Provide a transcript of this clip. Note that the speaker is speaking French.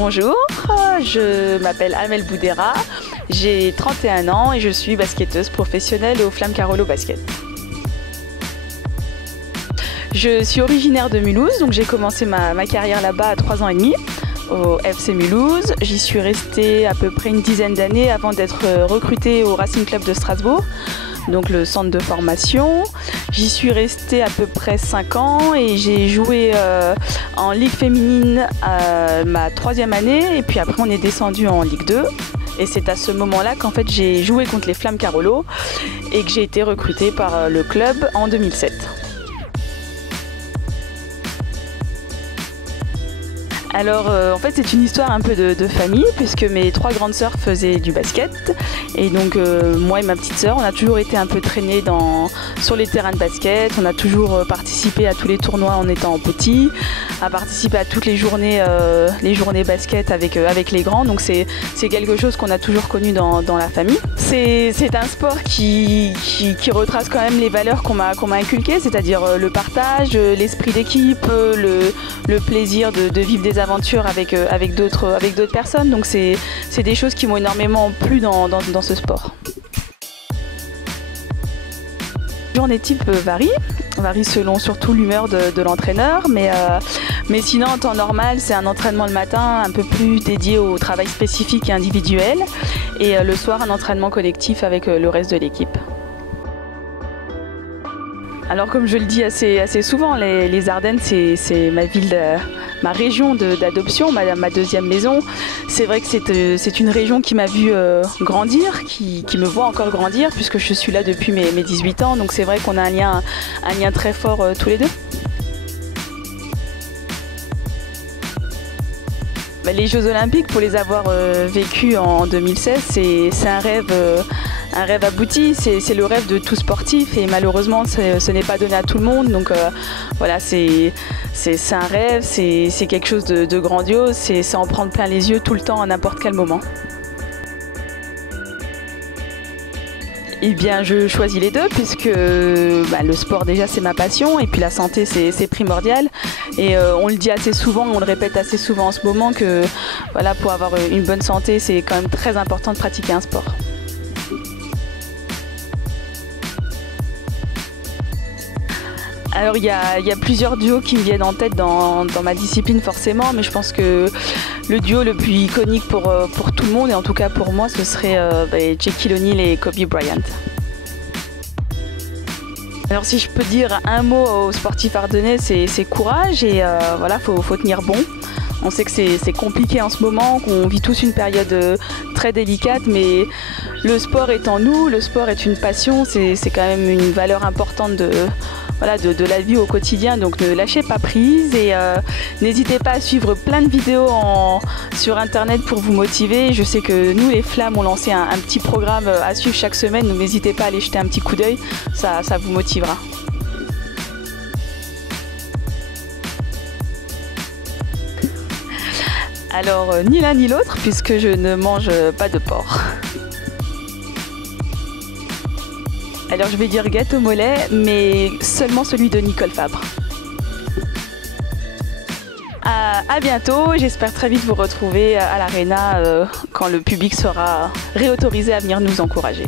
Bonjour, je m'appelle Amel Boudera, j'ai 31 ans et je suis basketteuse professionnelle au Flamme Carolo Basket. Je suis originaire de Mulhouse, donc j'ai commencé ma carrière là-bas à 3 ans et demi au FC Mulhouse. J'y suis restée à peu près une dizaine d'années avant d'être recrutée au Racing Club de Strasbourg, donc le centre de formation. J'y suis restée à peu près 5 ans et j'ai joué en Ligue féminine ma 3e année et puis après on est descendu en Ligue 2. Et c'est à ce moment-là qu'en fait j'ai joué contre les Flammes Carolo et que j'ai été recrutée par le club en 2007. Alors en fait c'est une histoire un peu de famille puisque mes 3 grandes sœurs faisaient du basket et donc moi et ma petite sœur on a toujours été un peu traînés sur les terrains de basket, on a toujours participé à tous les tournois en étant petits, à participer à toutes les journées basket avec les grands, donc c'est quelque chose qu'on a toujours connu dans la famille. C'est un sport qui retrace quand même les valeurs qu'on m'a inculquées, c'est-à-dire le partage, l'esprit d'équipe, le plaisir de vivre des aventures avec d'autres personnes, donc c'est des choses qui m'ont énormément plu dans ce sport. La journée type varie selon surtout l'humeur de l'entraîneur, mais sinon en temps normal c'est un entraînement le matin un peu plus dédié au travail spécifique et individuel et le soir un entraînement collectif avec le reste de l'équipe. Alors comme je le dis assez souvent, les Ardennes c'est ma ville, ma région d'adoption, ma 2e maison. C'est vrai que c'est une région qui m'a vu grandir, qui me voit encore grandir puisque je suis là depuis mes 18 ans. Donc c'est vrai qu'on a un lien très fort tous les deux. Les Jeux Olympiques, pour les avoir vécus en 2016, c'est un rêve abouti, c'est le rêve de tout sportif et malheureusement ce n'est pas donné à tout le monde, donc voilà, c'est un rêve, c'est quelque chose de grandiose, c'est en prendre plein les yeux tout le temps à n'importe quel moment. Eh bien, je choisis les deux puisque le sport déjà c'est ma passion et puis la santé c'est primordial et on le dit assez souvent, on le répète assez souvent en ce moment que voilà, pour avoir une bonne santé c'est quand même très important de pratiquer un sport. Alors il y a plusieurs duos qui me viennent en tête dans ma discipline forcément, mais je pense que le duo le plus iconique pour tout le monde et en tout cas pour moi ce serait Shaquille O'Neal et Kobe Bryant. Alors si je peux dire un mot aux sportifs ardennais, c'est courage et voilà, faut tenir bon. On sait que c'est compliqué en ce moment, qu'on vit tous une période très délicate, mais le sport est en nous, le sport est une passion, c'est quand même une valeur importante de la vie au quotidien, donc ne lâchez pas prise et n'hésitez pas à suivre plein de vidéos sur internet pour vous motiver. Je sais que nous les Flammes on lancé un petit programme à suivre chaque semaine, donc n'hésitez pas à aller jeter un petit coup d'œil, ça vous motivera. Alors ni l'un ni l'autre puisque je ne mange pas de porc. Alors je vais dire gâteau mollet, mais seulement celui de Nicole Fabre. À bientôt, j'espère très vite vous retrouver à l'Arena quand le public sera réautorisé à venir nous encourager.